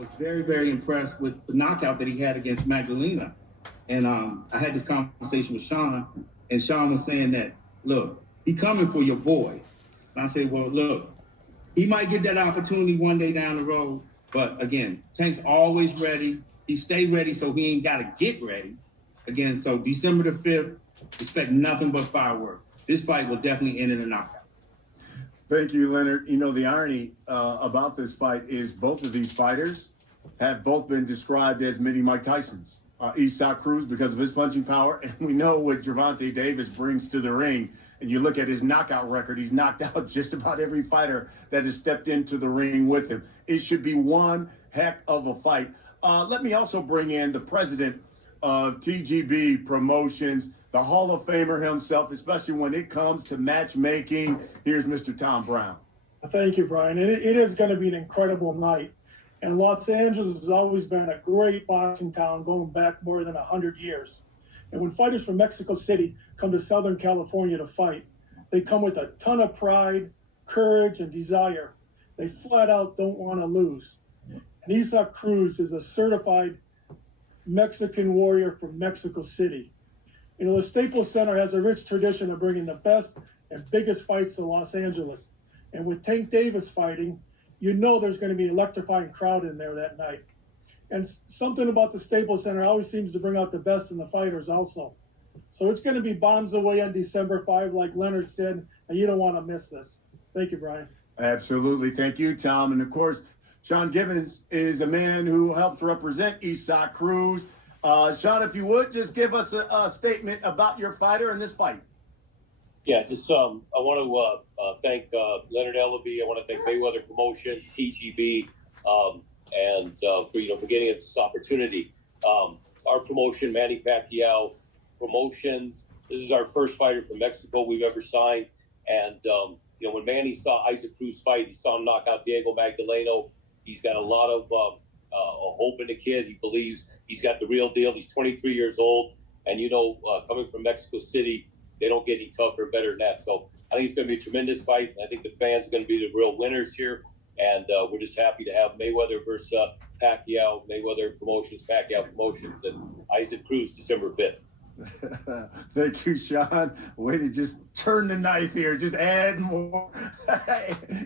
was very, very impressed with the knockout that he had against Magdalena. And I had this conversation with Sean, and Sean was saying that, look, he coming for your boy. And I said, well, look, he might get that opportunity one day down the road. But again, Tank's always ready. He stayed ready, so he ain't got to get ready. Again, so December the 5th, expect nothing but fireworks. This fight will definitely end in a knockout. Thank you, Leonard. You know, the irony about this fight is both of these fighters have both been described as mini Mike Tysons. Isaac Cruz because of his punching power, and we know what Gervonta Davis brings to the ring. And you look at his knockout record, he's knocked out just about every fighter that has stepped into the ring with him. It should be one heck of a fight. Let me also bring in the president of TGB Promotions, the Hall of Famer himself, especially when it comes to matchmaking. Here's Mr. Tom Brown. Thank you, Brian. It is going to be an incredible night. And Los Angeles has always been a great boxing town going back more than 100 years. And when fighters from Mexico City come to Southern California to fight, they come with a ton of pride, courage, and desire. They flat out don't want to lose. And Isaac Cruz is a certified Mexican warrior from Mexico City. You know, the Staples Center has a rich tradition of bringing the best and biggest fights to Los Angeles. And with Tank Davis fighting, you know there's going to be an electrifying crowd in there that night. And something about the Staples Center always seems to bring out the best in the fighters also. So it's going to be bombs away on December 5, like Leonard said, and you don't want to miss this. Thank you, Brian. Absolutely. Thank you, Tom. And, of course, Sean Gibbons is a man who helps represent Isaac Cruz. Sean, if you would, just give us a statement about your fighter and this fight. Yeah, just I want to thank Leonard Ellaby. I want to thank Mayweather Promotions, TGB, and for getting us this opportunity. Our promotion, Manny Pacquiao Promotions. This is our first fighter from Mexico we've ever signed. And when Manny saw Isaac Cruz fight, he saw him knock out Diego Magdaleno. He's got a lot of hope in the kid. He believes he's got the real deal. He's 23 years old, and coming from Mexico City, they don't get any tougher or better than that. So I think it's going to be a tremendous fight. I think the fans are going to be the real winners here. And we're just happy to have Mayweather versus Pacquiao, Mayweather Promotions, Pacquiao Promotions, and Isaac Cruz December 5th. Thank you, Sean. Way to just turn the knife here. Just add more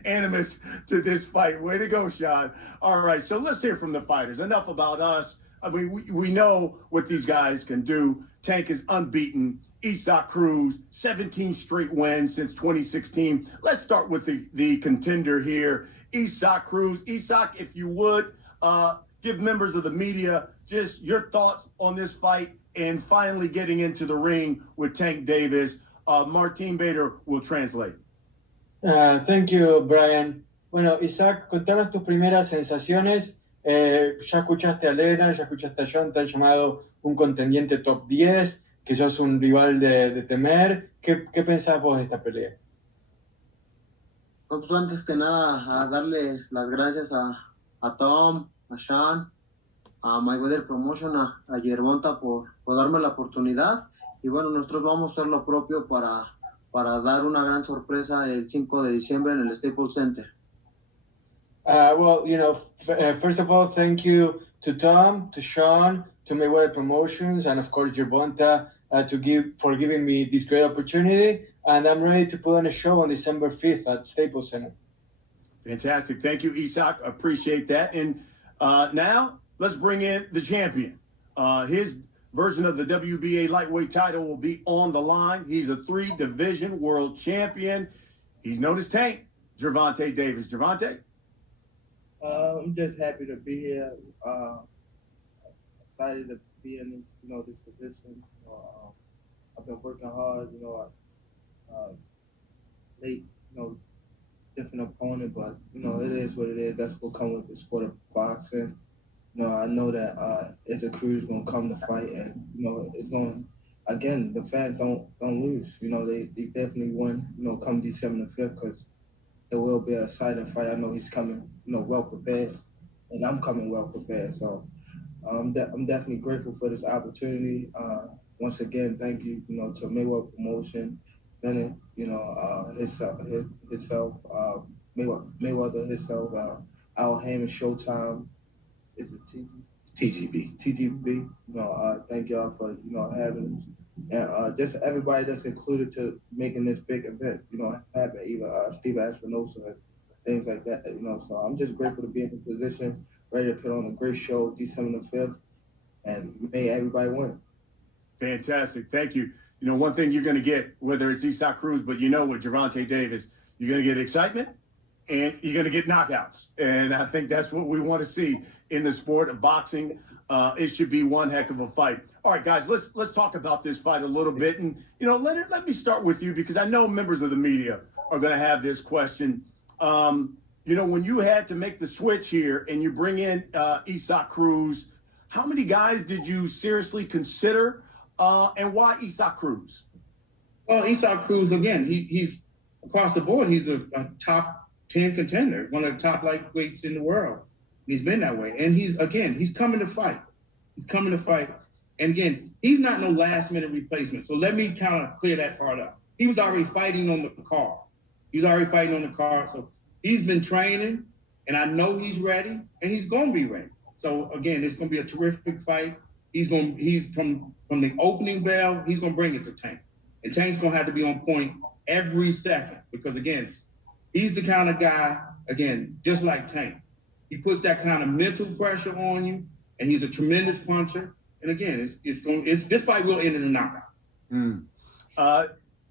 animus to this fight. Way to go, Sean. All right, so let's hear from the fighters. Enough about us. I mean, we know what these guys can do. Tank is unbeaten. Isaac Cruz, 17 straight wins since 2016. Let's start with the contender here, Isaac Cruz. Isaac, if you would, give members of the media just your thoughts on this fight and finally getting into the ring with Tank Davis. Martin Bader will translate. Thank you, Brian. Bueno, Isaac, contanos tus primeras sensaciones. Ya escuchaste a Lena, ya escuchaste a John, te han llamado un contendiente top 10, que sos un rival de temer. ¿Qué pensás vos de esta pelea? Pues antes que nada, a darles las gracias a Tom, a Sean, a Mayweather Promotion, a Gervonta por darme la oportunidad. Y bueno, nosotros vamos a hacer lo propio para dar una gran sorpresa el 5 de diciembre en el Staples Center. First of all, thank you to Tom, to Sean, to Mayweather Promotions, and of course Gervonta for giving me this great opportunity. And I'm ready to put on a show on December 5th at Staples Center. Fantastic. Thank you, Isaac. Appreciate that. And now let's bring in the champion. His version of the WBA lightweight title will be on the line. He's a 3-division world champion. He's known as Tank, Gervonta Davis. Gervonta? I'm just happy to be here. Excited to be in this position. I've been working hard. Late, different opponent, but it is what it is. That's what comes with the sport of boxing. I know that Isaac Cruz gonna come to fight, and it's going. Again, the fans don't lose. They definitely win. Come December the 5th, because it will be a exciting fight. I know he's coming, well prepared, and I'm coming well prepared. So I'm definitely grateful for this opportunity. Once again, thank you, to Mayweather Promotion, Bennett, himself, Mayweather himself, Al Hammond, Showtime, is it TGB. TGB. Thank y'all for having us, and just everybody that's included to making this big event happen. Even Steve Espinosa and things like that. So I'm just grateful to be in the position, ready to put on a great show December the 5th, and may everybody win. Fantastic. Thank you. One thing you're going to get, whether it's Isaac Cruz, but with Gervonta Davis, you're going to get excitement and you're going to get knockouts. And I think that's what we want to see in the sport of boxing. It should be one heck of a fight. All right, guys, let's talk about this fight a little bit. And, Leonard, let me start with you because I know members of the media are going to have this question. When you had to make the switch here and you bring in Isaac Cruz, how many guys did you seriously consider? And why Isaac Cruz? Well, Isaac Cruz, again, he's across the board. He's a top 10 contender, one of the top lightweights in the world. He's been that way. And he's coming to fight. He's coming to fight. And again, he's not no last minute replacement. So let me kind of clear that part up. He was already fighting on the card. So he's been training, and I know he's ready, and he's going to be ready. So again, it's going to be a terrific fight. He's from the opening bell, he's going to bring it to Tank. And Tank's going to have to be on point every second because, again, he's the kind of guy, again, just like Tank. He puts that kind of mental pressure on you, and he's a tremendous puncher. And again, this fight will end in a knockout.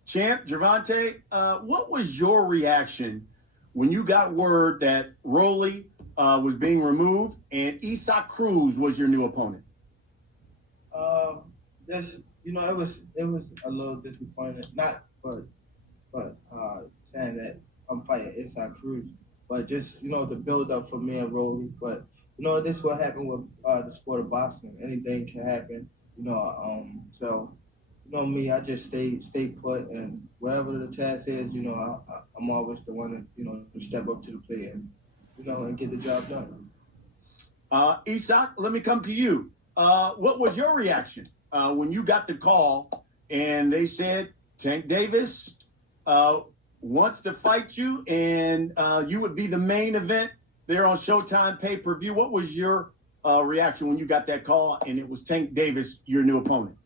Champ, Gervonta, what was your reaction when you got word that Rolly was being removed and Isaac Cruz was your new opponent? It was a little disappointing, not for saying that I'm fighting Isaac Cruz, but just the build up for me and Rolly. But this is what happened with the sport of boxing. Anything can happen, So me, I just stay put, and whatever the task is, I'm always the one to step up to the plate and get the job done. Isaac, let me come to you. What was your reaction when you got the call and they said Tank Davis wants to fight you and you would be the main event there on Showtime PPV? What was your reaction when you got that call and it was Tank Davis, your new opponent?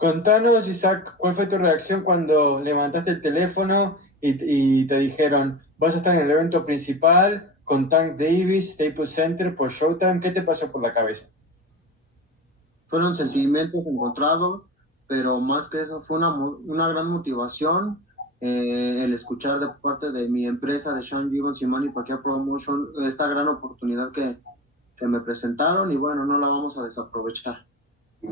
Contanos, Isaac, ¿cuál fue tu reacción cuando levantaste el teléfono y te dijeron vas a estar en el evento principal con Tank Davis, Staples Center por Showtime? ¿Qué te pasó por la cabeza? Fueron sentimientos encontrados, pero más que eso fue una gran motivación el escuchar de parte de mi empresa de Sean Gibbons y Manny Pacquiao Promotion esta gran oportunidad que me presentaron y bueno, no la vamos a desaprovechar. It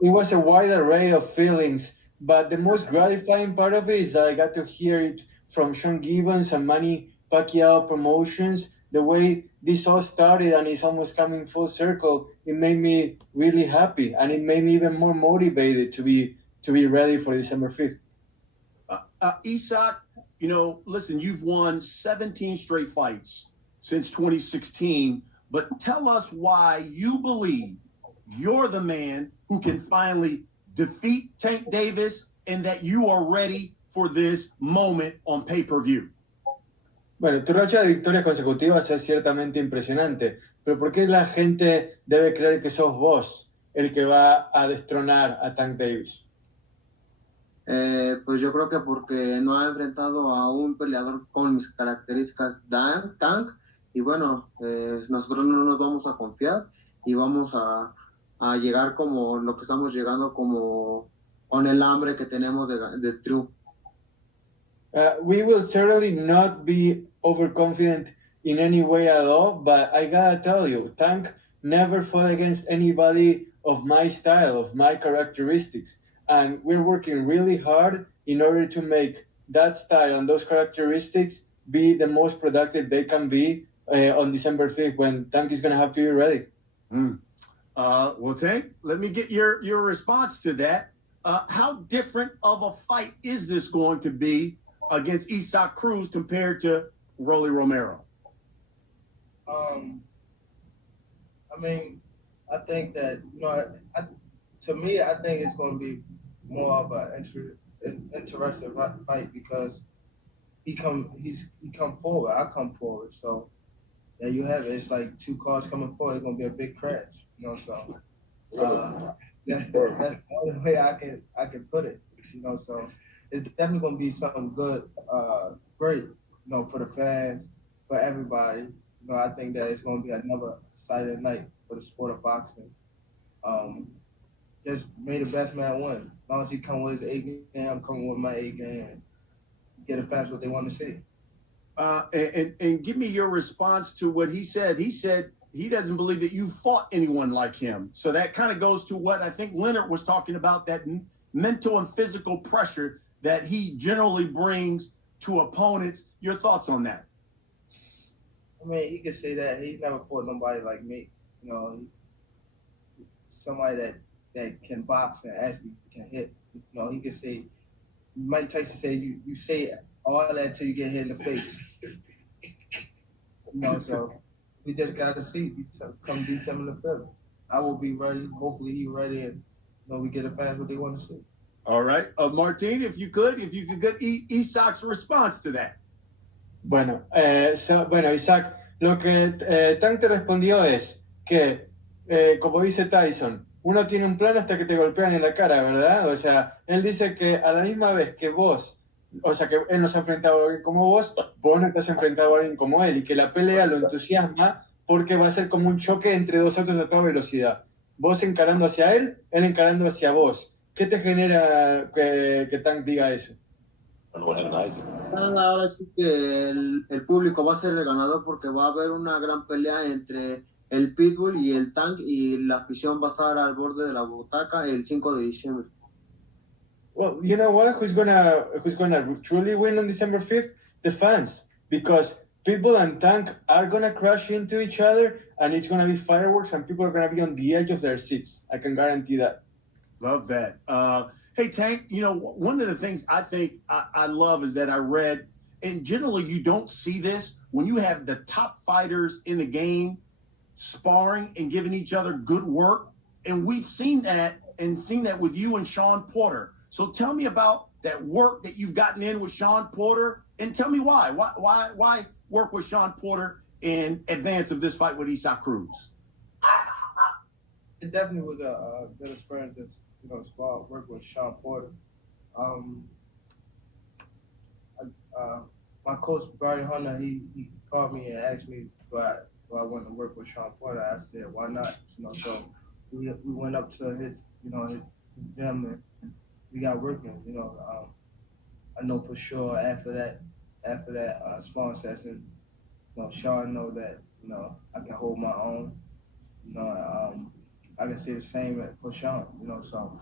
was a wide array of feelings, but the most gratifying part of it is that I got to hear it from Sean Gibbons and Manny Pacquiao Promotions. The way this all started and it's almost coming full circle, it made me really happy and it made me even more motivated to be ready for December 5th. Isaac, listen, you've won 17 straight fights since 2016, but tell us why you believe you're the man who can finally defeat Tank Davis and that you are ready for this moment on pay-per-view. Bueno, tu racha de victorias consecutivas es ciertamente impresionante, pero ¿por qué la gente debe creer que sos vos el que va a destronar a Tank Davis? Pues yo creo que porque no ha enfrentado a un peleador con mis características Tank, y bueno, nosotros no nos vamos a confiar y vamos a llegar como lo que estamos llegando, como con el hambre que tenemos de triunfo. We will certainly not be overconfident in any way at all, but I gotta tell you, Tank never fought against anybody of my style, of my characteristics. And we're working really hard in order to make that style and those characteristics be the most productive they can be on December 5th when Tank is going to have to be ready. Well, Tank, let me get your response to that. How different of a fight is this going to be against Isaac Cruz compared to Rolly Romero? I think that, to me, I think it's going to be more of an interesting fight because he come forward, I come forward. So there you have it. It's like two cars coming forward. It's gonna be a big crash. You know, so that's the only way I can put it. You know, so it's definitely gonna be something good, great. You know, for the fans, for everybody. You know, I think that it's gonna be another exciting night for the sport of boxing. Just may the best man win. As long as he come with his A game, I'm coming with my A game, and get the fans what they want to see. And give me your response to what he said. He said he doesn't believe that you fought anyone like him. So that kind of goes to what I think Leonard was talking about, that mental and physical pressure that he generally brings to opponents. Your thoughts on that? I mean, he could say that. He never fought nobody like me. You know, somebody that can box and actually can hit. You know, he could say, Mike Tyson said, you say all that till you get hit in the face. You know, so we just got to see. Come December the 5th. I will be ready. Hopefully he ready, and you know, we get the fans what they want to see. All right. Martin, if you could get Isaac's response to that. Bueno, bueno, Isaac, lo que Tank te respondió es que, como dice Tyson, uno tiene un plan hasta que te golpean en la cara, ¿verdad? O sea, él dice que a la misma vez que vos, o sea, que él no se ha enfrentado a alguien como vos no te has enfrentado a alguien como él, y que la pelea lo entusiasma porque va a ser como un choque entre dos autos a toda velocidad. Vos encarando hacia él encarando hacia vos. ¿Qué te genera que Tank diga eso? Ahora sí que el público va a ser el ganador, porque va a haber una gran pelea entre el Pitbull y el Tank, y la afición va a estar al borde de la butaca el 5 de diciembre. Well, you know what? Who's gonna truly win on December 5th? The fans, because Pitbull and Tank are gonna crash into each other, and it's gonna be fireworks, and people are gonna be on the edge of their seats. I can guarantee that. Love that. Hey, Tank, you know, one of the things I think I love is that I read, and generally you don't see this, when you have the top fighters in the game sparring and giving each other good work. And we've seen that with you and Sean Porter. So tell me about that work that you've gotten in with Sean Porter, and tell me why work with Sean Porter in advance of this fight with Isaac Cruz? It definitely was a good experience to, you know, work with Sean Porter. My coach Barry Hunter, he called me and asked me do I want to work with Sean Porter. I said, why not? You know, so we went up to his gym, and we got working. You know, I know for sure after that small session, you know, Sean know that, you know, I can hold my own. You know, I can say the same for Sean. You know, so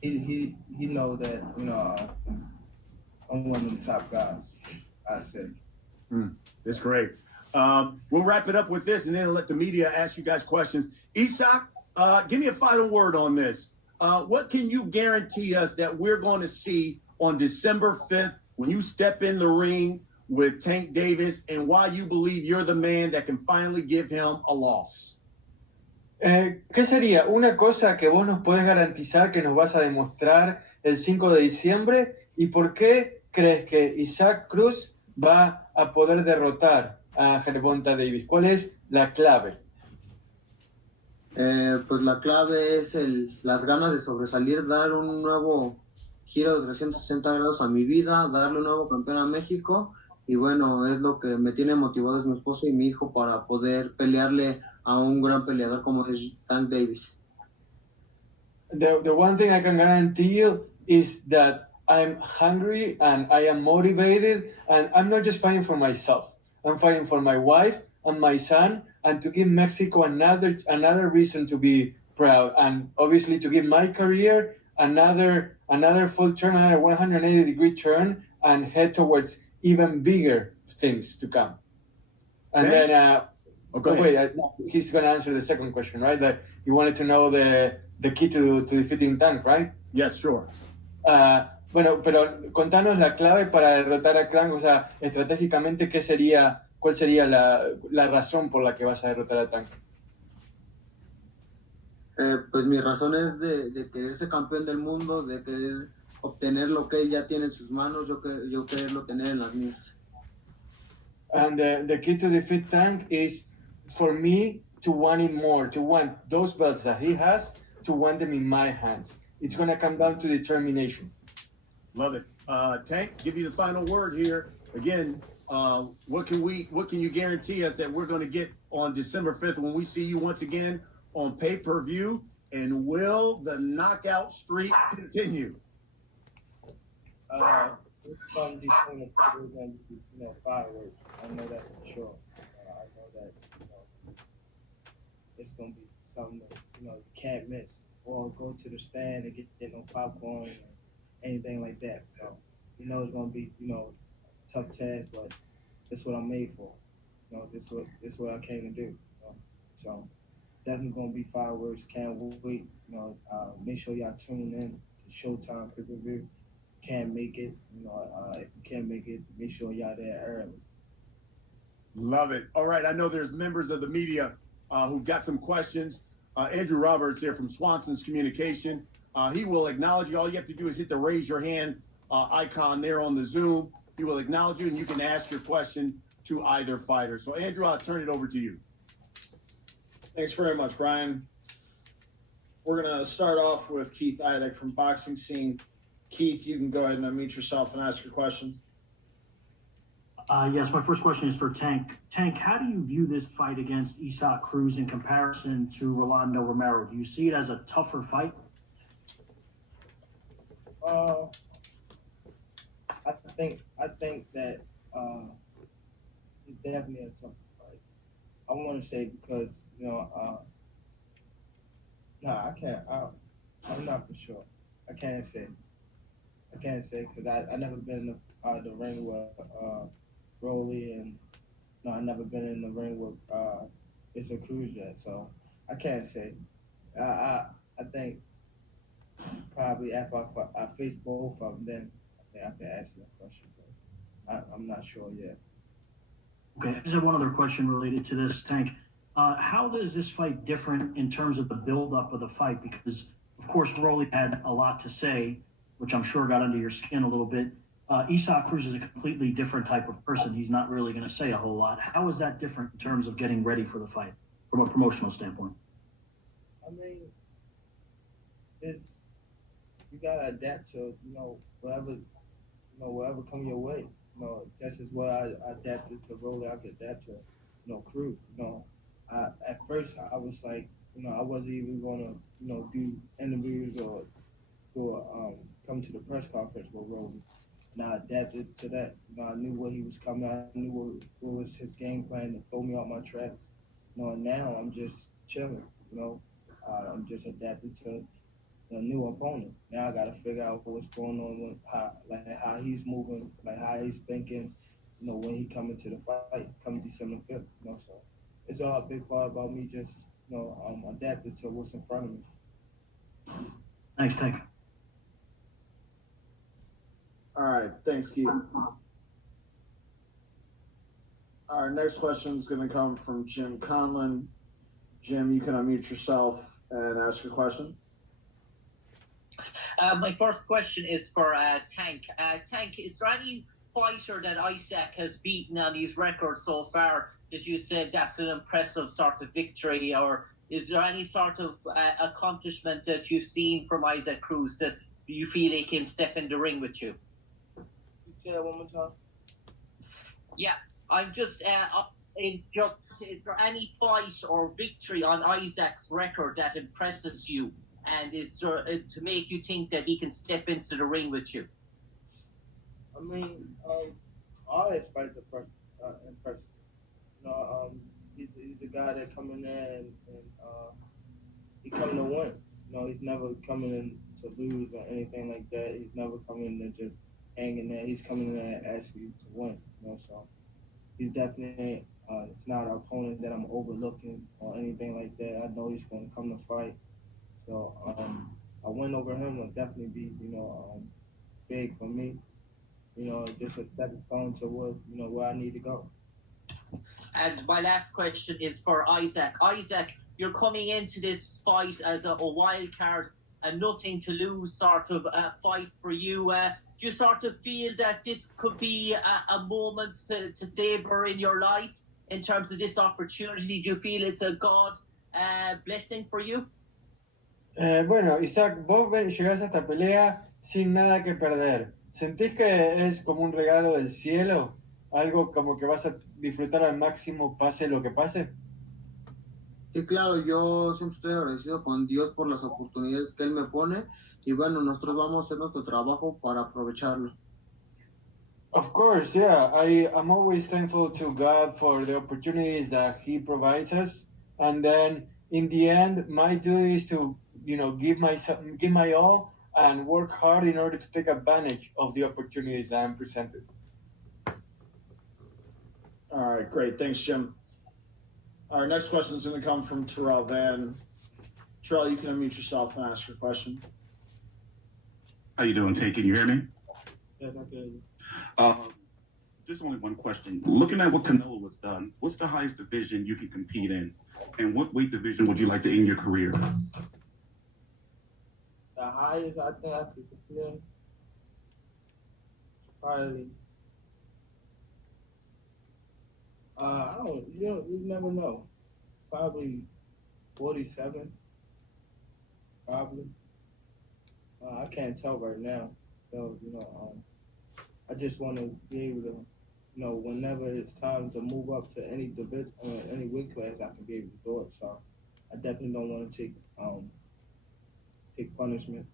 he know that, you know, I'm one of them top guys. I said. That's great. We'll wrap it up with this, and then I'll let the media ask you guys questions. Isaac, give me a final word on this. What can you guarantee us that we're going to see on December 5th when you step in the ring with Tank Davis, and why you believe you're the man that can finally give him a loss? ¿Qué sería una cosa que vos nos podés garantizar que nos vas a demostrar el 5 de diciembre? ¿Y por qué crees que Isaac Cruz va a poder derrotar a Gervonta Davis? ¿Cuál es la clave? Pues la clave es las ganas de sobresalir, dar un nuevo giro de 360 grados a mi vida, darle un nuevo campeón a México, y bueno, es lo que me tiene motivado, es mi esposo y mi hijo, para poder pelearle a un gran peleador como es Tank Davis. The one thing I can guarantee you is that I'm hungry and I am motivated, and I'm not just fighting for myself. I'm fighting for my wife and my son, and to give Mexico another reason to be proud, and obviously to give my career another full turn, another 180-degree turn, and head towards even bigger things to come. And okay. Then, he's going to answer the second question, right? That you wanted to know the key to defeating Tank, right? Yes, sure. Bueno, pero contanos la clave para derrotar a Tank, o sea, estratégicamente, ¿cuál sería la razón por la que vas a derrotar a Tank? Pues mi razón es de querer ser campeón del mundo, de querer obtener lo que él ya tiene en sus manos, yo quererlo tener en las mías. And the key to defeat Tank is, for me, to want it more, to want those belts that he has, to want them in my hands. It's going to come down to determination. Love it. Tank, give you the final word here. Again, what can you guarantee us that we're going to get on December 5th when we see you once again on pay-per-view? And will the knockout streak continue? From December, we're going to be, fireworks. I know that for sure. I know that, it's going to be something that, you can't miss. Or go to the stand and get no popcorn or anything like that. So, it's going to be, a tough task, but that's what I'm made for. This is what I came to do. So, definitely going to be fireworks. Can't wait. Make sure y'all tune in to Showtime PPV. Can't make it. If you can't make it, make sure y'all there early. Love it. All right. I know there's members of the media who've got some questions. Andrew Roberts here from Swanson's Communication. He will acknowledge you. All you have to do is hit the raise your hand icon there on the Zoom. He will acknowledge you, and you can ask your question to either fighter. So, Andrew, I'll turn it over to you. Thanks very much, Brian. We're going to start off with Keith Idek from Boxing Scene. Keith, you can go ahead and unmute yourself and ask your questions. Yes, my first question is for Tank. Tank, how do you view this fight against Isaac Cruz in comparison to Rolando Romero? Do you see it as a tougher fight? I think that it's definitely a tough fight. I want to say because I can't. I'm not for sure. I can't say because I never been in the ring with Rolly, and I never been in the ring with Isaac Cruz yet, so I can't say. I think probably after I face both of them, then I can ask you a question, but I'm not sure yet. Okay, I just have one other question related to this, Tank. How is this fight different in terms of the build-up of the fight? Because, of course, Rolly had a lot to say, which I'm sure got under your skin a little bit. Isaac Cruz is a completely different type of person. He's not really going to say a whole lot. How is that different in terms of getting ready for the fight from a promotional standpoint? I mean, you gotta adapt to whatever come your way. That's just what I adapted to Rolly. I could adapt to Cruz. At first I was like, I wasn't even gonna do interviews or come to the press conference with Rolly. And I adapted to that. I knew what he was coming. I knew what was his game plan to throw me off my tracks. And now I'm just chilling. I'm just adapting to the new opponent. Now I got to figure out what's going on with how he's moving, how he's thinking. When he coming to the fight, coming December 5th. So it's all a big part about me just adapting to what's in front of me. Thanks, Tank. All right, thanks, Keith. Our next question is going to come from Jim Conlon. Jim, you can unmute yourself and ask your question. My first question is for Tank. Tank, is there any fighter that Isaac has beaten on his record so far that you said that's an impressive sort of victory, or is there any sort of accomplishment that you've seen from Isaac Cruz that you feel he can step in the ring with you? Say that one more time. Yeah, I'm just is there any fight or victory on Isaac's record that impresses you, and is there to make you think that he can step into the ring with you? I mean, all his fights are impressive. He's a guy that coming in and he coming to win. He's never coming in to lose or anything like that. He's never coming in to just hang in there. He's coming in there actually to win. So he's definitely it's not an opponent that I'm overlooking or anything like that. I know he's going to come to fight. So a win over him will definitely be big for me. Just a stepping stone to where I need to go. And my last question is for Isaac. Isaac, you're coming into this fight as a wild card a nothing to lose sort of fight for you. Do you sort of feel that this could be a moment to savor in your life in terms of this opportunity? Do you feel it's a God blessing for you? Bueno, Isaac, vos llegás a esta pelea sin nada que perder. ¿Sentís que es como un regalo del cielo? ¿Algo como que vas a disfrutar al máximo pase lo que pase? Sí, claro, yo siempre estoy agradecido con Dios por las oportunidades que Él me pone y bueno, nosotros vamos a hacer nuestro trabajo para aprovecharlo. Of course, yeah. I'm always thankful to God for the opportunities that He provides us. And then in the end, my duty is to, give my all and work hard in order to take advantage of the opportunities that I'm presented. All right, great. Thanks, Jim. Our next question is going to come from Terrell Van. Terrell, you can unmute yourself and ask your question. How you doing, Tank? Can you hear me? Yes, I can. Just only one question. Looking at what Canelo has done, what's the highest division you can compete in? And what weight division would you like to end your career? The highest I think I could compete in, probably. You never know. Probably 47. Probably. I can't tell right now. So, I just want to be able to, whenever it's time to move up to any division, any weight class, I can be able to do it. So, I definitely don't want to take punishment,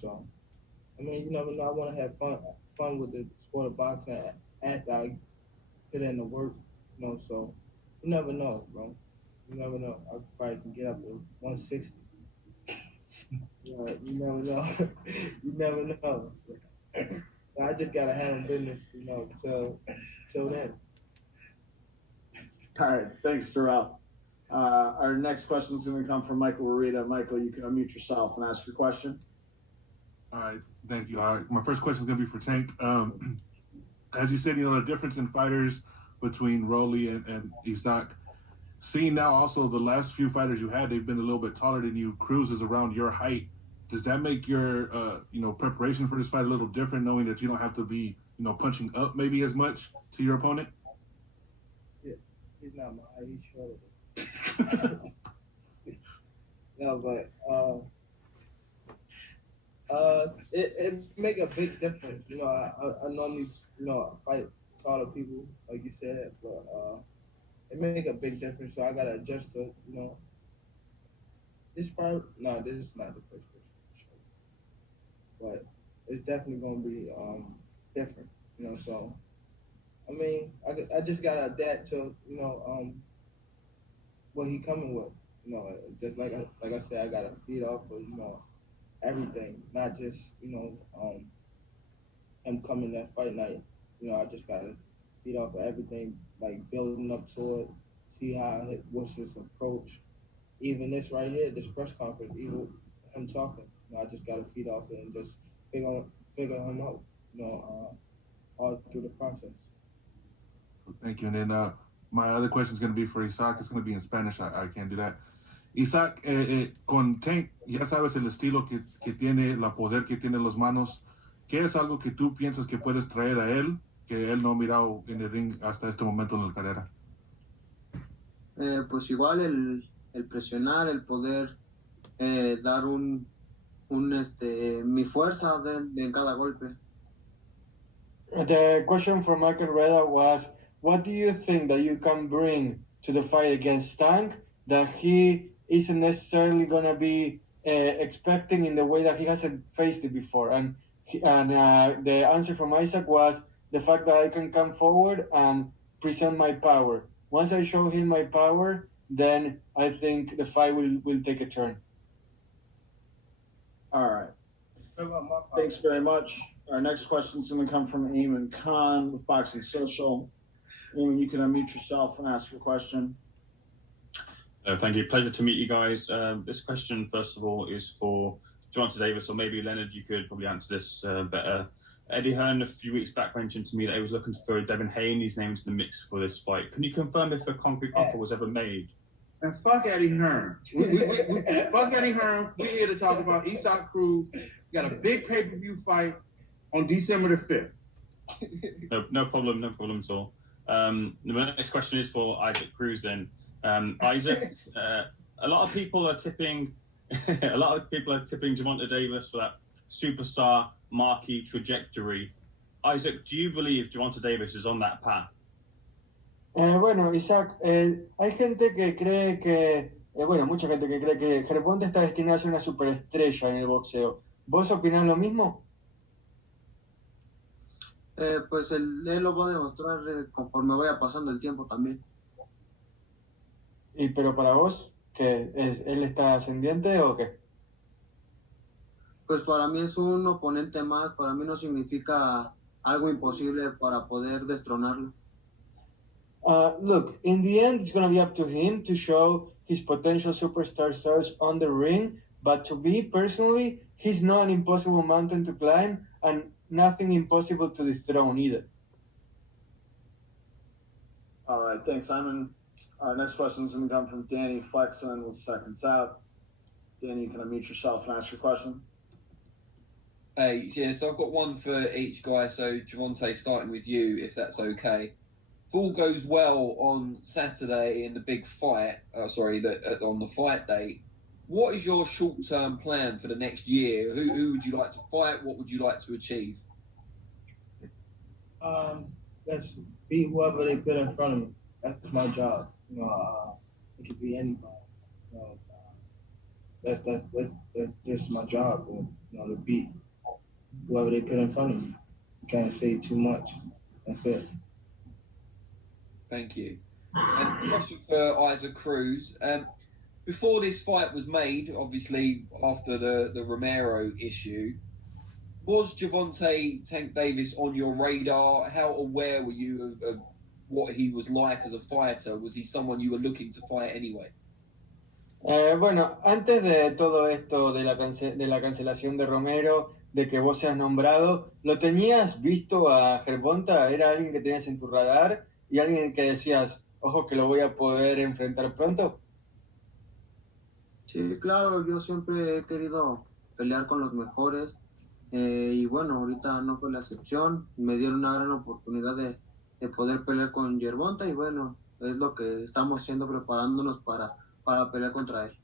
So, you never know. I want to have fun with the sport of boxing after I put in the work, So, you never know, bro. You never know. I probably can get up to 160. You never know. You never know. So I just gotta handle business, till then. All right, thanks, Terrell. Our next question is going to come from Michael Warita. Michael, you can unmute yourself and ask your question. All right, thank you. My first question is going to be for Tank. As you said, the difference in fighters between Rolly and Isaac. Seeing now also the last few fighters you had, they've been a little bit taller than you. Cruz is around your height. Does that make your preparation for this fight a little different, knowing that you don't have to be punching up maybe as much to your opponent? Yeah, he's not my height. He's shorter. No, but it make a big difference. I normally fight taller people like you said, but it make a big difference. So I gotta adjust to this is not the first person. But it's definitely gonna be different, So I just gotta adapt to what he coming with, Just like I said, I gotta feed off of everything, not just him coming that fight night. I just gotta feed off of everything, like building up to it, see what's his approach. Even this right here, this press conference, even him talking. I just got to feed off it and just figure him out, all through the process. Thank you. And then my other question is going to be for Isaac. It's going to be in Spanish. I can't do that. Isaac, con Tank, ya sabes el estilo que tiene, la poder que tiene en las manos. ¿Qué es algo que tú piensas que puedes traer a él, que él no ha mirado en el ring hasta este momento en la carrera? Pues igual el presionar, el poder dar mi fuerza en cada golpe. The question from Michael Reda was, what do you think that you can bring to the fight against Tank that he isn't necessarily going to be expecting in the way that he hasn't faced it before? And the answer from Isaac was the fact that I can come forward and present my power. Once I show him my power, then I think the fight will take a turn. All right. Thanks very much. Our next question is going to come from Eamon Khan with Boxing Social. Eamon, you can unmute yourself and ask your question. Thank you. Pleasure to meet you guys. This question, first of all, is for Gervonta Davis, or maybe Leonard, you could probably answer this better. Eddie Hearn a few weeks back mentioned to me that he was looking for Devin Haney's name into the mix for this fight. Can you confirm if a concrete offer was ever made? And fuck Eddie Hearn. Fuck Eddie Hearn. We're here to talk about Isaac Cruz. We got a big pay-per-view fight on December the 5th. No problem at all. The next question is for Isaac Cruz then. Isaac, a lot of people are tipping Gervonta Davis for that superstar marquee trajectory. Isaac, do you believe Gervonta Davis is on that path? Bueno, Isaac, hay gente que cree que, mucha gente que cree que Gervonta está destinado a ser una superestrella en el boxeo. ¿Vos opinás lo mismo? Pues él lo va a demostrar conforme vaya pasando el tiempo también. Pero para vos, ¿qué? ¿Él está ascendiente o qué? Pues para mí es un oponente más, para mí no significa algo imposible para poder destronarlo. Look, in the end, it's going to be up to him to show his potential superstar stars on the ring. But to me personally, he's not an impossible mountain to climb and nothing impossible to dethrone either. All right, thanks, Simon. Our next question is going to come from Danny Flexon with Seconds Out. Danny, you can unmute yourself and ask your question. Hey, yeah, so I've got one for each guy. So, Gervonta, starting with you, if that's okay. If all goes well on Saturday in the big fight, on the fight day, what is your short-term plan for the next year? Who would you like to fight? What would you like to achieve? Let's beat whoever they put in front of me. That's my job. It could be anybody. That's just my job. To beat whoever they put in front of me. Can't say too much. That's it. Thank you. And question for Isaac Cruz. Before this fight was made, obviously after the Romero issue, was Gervonta Tank Davis on your radar? How aware were you of what he was like as a fighter? Was he someone you were looking to fight anyway? Bueno, antes de todo esto de la cancelación de Romero, de que vos seas nombrado, ¿lo tenías visto a Gervonta? ¿Era alguien que tenías en tu radar y alguien que decías, ojo que lo voy a poder enfrentar pronto? Sí, claro, yo siempre he querido pelear con los mejores y bueno, ahorita no fue la excepción. Me dieron una gran oportunidad de poder pelear con Gervonta y bueno, es lo que estamos haciendo, preparándonos para pelear contra él.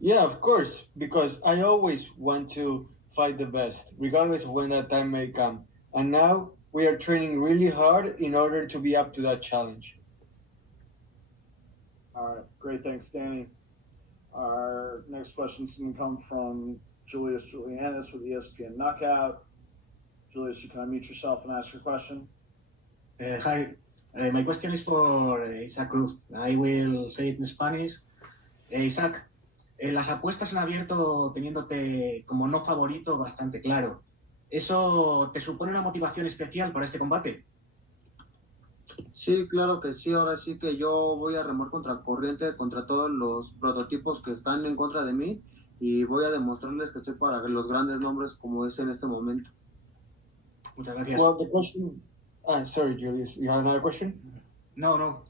Yeah, of course, because I always want to fight the best, regardless of when that time may come. And now we are training really hard in order to be up to that challenge. All right, great, thanks, Danny. Our next question is going to come from Julius Julianis with ESPN Knockout. Julius, you can unmute yourself and ask your question. Hi, my question is for Isaac Cruz. I will say it in Spanish. Isaac, las apuestas han abierto teniéndote como no favorito bastante claro. ¿Eso te supone una motivación especial para este combate? Sí, claro que sí. Ahora sí que yo voy a remar contra corriente, contra todos los prototipos que están en contra de mí y voy a demostrarles que estoy para los grandes nombres como es en este momento. Muchas gracias. Well, the question... sorry, Julius, you have another question? No.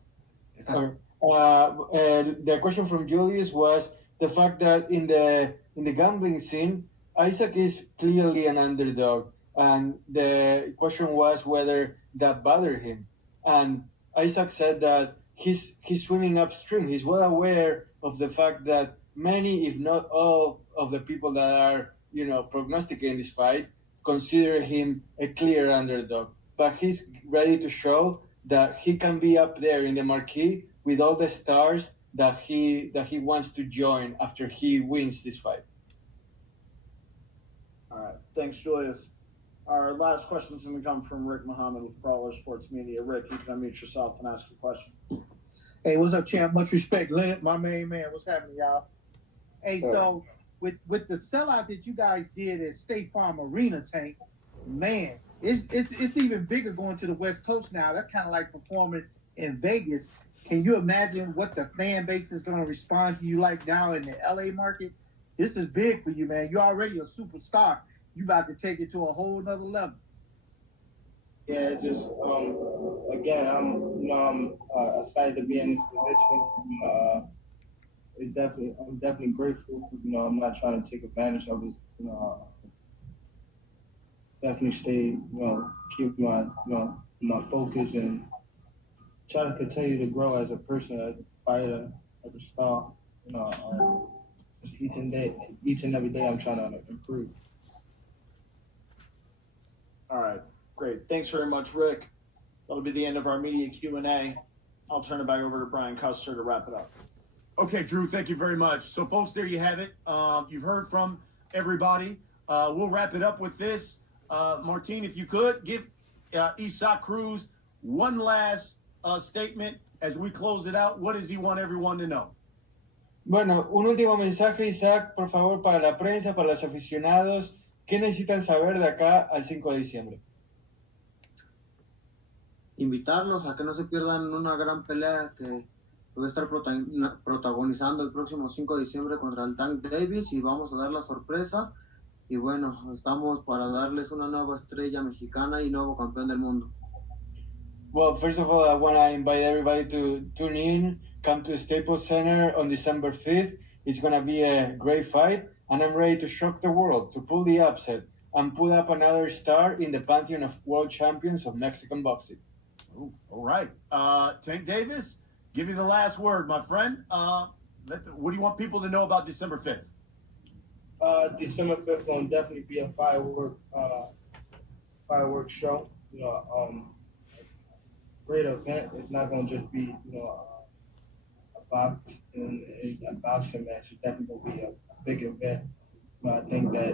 Okay. The question from Julius was the fact that in the gambling scene, Isaac is clearly an underdog, and the question was whether that bothered him. And Isaac said that he's swimming upstream. He's well aware of the fact that many, if not all, of the people that are prognosticating this fight consider him a clear underdog. But he's ready to show that he can be up there in the marquee with all the stars that he wants to join after he wins this fight. All right, thanks, Julius. Our last question is going to come from Rick Muhammad with Brawler Sports Media. Rick, you can unmute yourself and ask your question. Hey, what's up, champ? Much respect, Leonard, my main man. What's happening, y'all? Hey, so with the sellout that you guys did at State Farm Arena, Tank, man, it's even bigger going to the West Coast now. That's kind of like performing in Vegas. Can you imagine what the fan base is going to respond to you like now in the LA market? This is big for you, man. You're already a superstar. You about to take it to a whole nother level. Yeah, just again, I'm excited to be in this position. I'm definitely grateful. I'm not trying to take advantage of it. Definitely stay, keep my focus and try to continue to grow as a person, as a fighter, as a star. Just each and every day, I'm trying to improve. All right, great. Thanks very much, Rick. That'll be the end of our media Q&A. I'll turn it back over to Brian Custer to wrap it up. Okay, Drew, thank you very much. So, folks, there you have it. You've heard from everybody. We'll wrap it up with this. Martin, if you could, give Isaac Cruz one last statement as we close it out. What does he want everyone to know? Bueno, un último mensaje, Isaac, por favor, para la prensa, para los aficionados. ¿Qué necesitan saber de acá al 5 de diciembre? Invitarlos a que no se pierdan una gran pelea que voy a estar protagonizando el próximo 5 de diciembre contra el Tank Davis y vamos a dar la sorpresa. Y bueno, estamos para darles una nueva estrella mexicana y nuevo campeón del mundo. Well, first of all, I want to invite everybody to tune in, come to the Staples Center on December 5th. It's going to be a great fight, and I'm ready to shock the world, to pull the upset, and put up another star in the pantheon of world champions of Mexican boxing. Ooh, all right. Tank Davis, give you the last word, my friend. What do you want people to know about December 5th? December 5th will definitely be a firework show. Great event. It's not going to just be, a boxing match. It's definitely going to be a big event. I think that,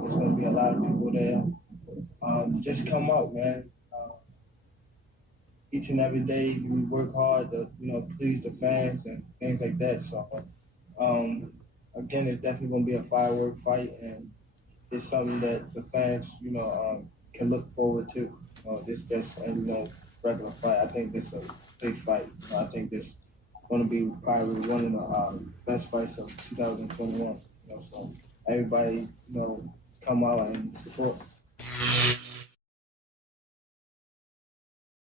there's going to be a lot of people there. Just come out, man. Each and every day we work hard to, please the fans and things like that. So, again, it's definitely going to be a firework fight, and it's something that the fans, can look forward to. This just regular fight. I think this is a big fight. I think this is going to be probably one of the best fights of 2021. So everybody, come out and support.